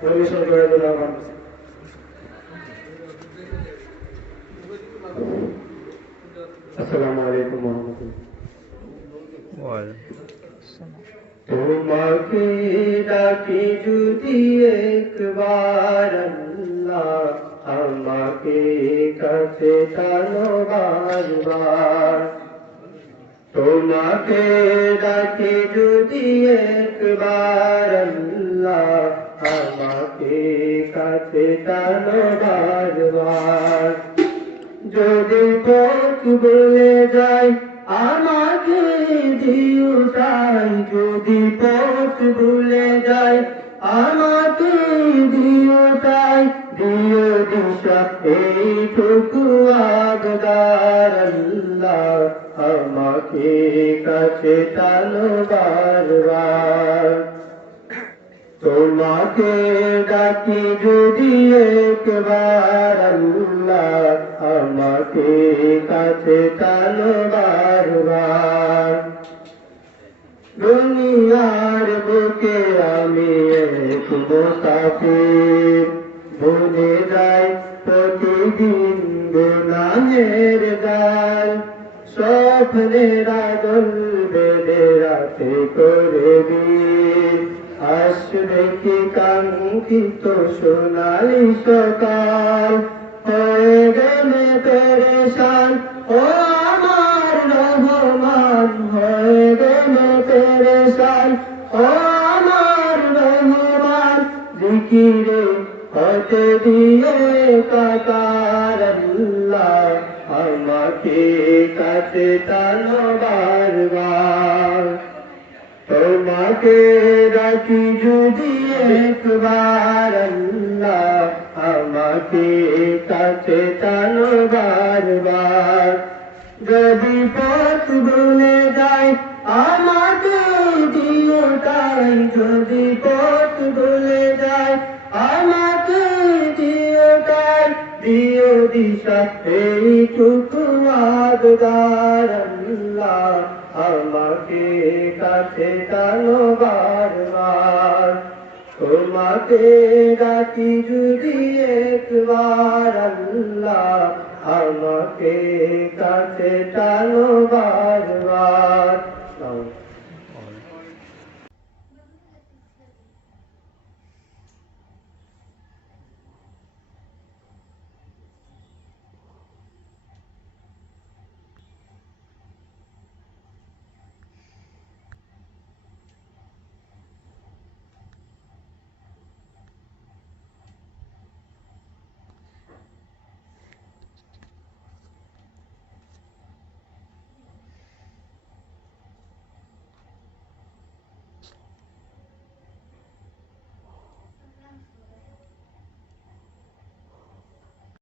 পরিবেশন করে দিল আমার আসসালামু আলাইকুম তোমাকে ডাকি যদি একবার আল্লাহ আমাকে কাছে টানো বারবার তোমাকে ডাকি যদি একবার আল্লাহ আমাকে কাছে টানো বারবার যদি পথ বলে যায়, আমাকে দিও তাই। যদি পথ ভুলে যায়, আমাকে দিও তাই। দিও দিশা এইটুকু আগদার আমাকে কাছে টানো বারবার তোমাকে ডাকি যদি একবার আল্লাহ আমাকে কাছে টানো বারবার। দুনিয়ার বুকে আমি এক মুসাফির ভুলে যাই প্রতিদিন গুনাহের গাল স্বপ্নের আদল বেড়ে রাতে করে কাঙ্ক্ষিত সোনালি সকাল হয়ে গেলে পেরেশান ও আমার রহমান, হয়ে গেলে পেরেশান ও আমার রহমান, জিকিরে হতে দিয়ে কাকার আল্লাহ আমাকে কাছে টানো বারবার। তোমাকে ডাকি যদি একবার আল্লাহ আমাকে কাছে টানো বারবার। যদি পথ ভুলে যায়, আমাকে দিও তাই। যদি পথ ভুলে যায়, আমাকে দিও তাই। দিও দিশা, এইটুকু আল্লাহ আমাকে কাছে টানো বারবার। তোমাকে ডাকি যদি একবার আল্লাহ আমাকে কাছে টানো বারবার